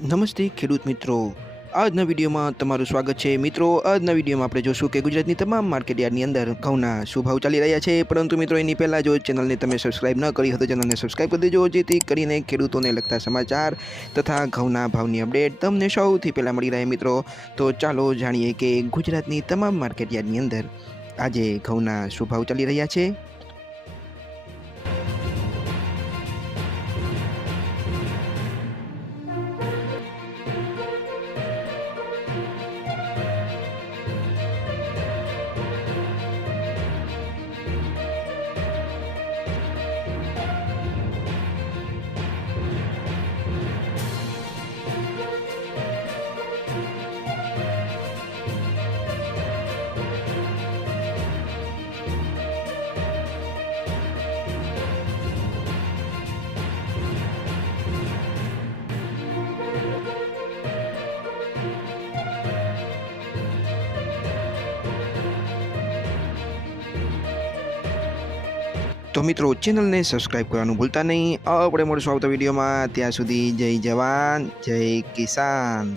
નમસ્તે ખેડૂત મિત્રો, આજના વિડીયોમાં તમારું સ્વાગત છે. મિત્રો, આજના વિડીયોમાં આપણે જોશું કે ગુજરાતની તમામ માર્કેટ યાર્ડની અંદર ઘઉંના શું ભાવ ચાલી રહ્યા છે. પરંતુ મિત્રો, એની પહેલાં જો ચેનલને તમે સબસ્ક્રાઇબ ન કરી હોય તો ચેનલને સબસ્ક્રાઇબ કરી દેજો, જેથી કરીને ખેડૂતોને લગતા સમાચાર તથા ઘઉંના ભાવની અપડેટ તમને સૌથી પહેલાં મળી રહે. મિત્રો, તો ચાલો જાણીએ કે ગુજરાતની તમામ માર્કેટ યાર્ડની અંદર આજે ઘઉંના શું ભાવ ચાલી રહ્યા છે. તો મિત્રો, ચેનલને સબસ્ક્રાઇબ કરવાનું ભૂલતા નહીં. આપણે મળશું આવતા વિડીયોમાં. ત્યાં સુધી જય જવાન જય કિસાન.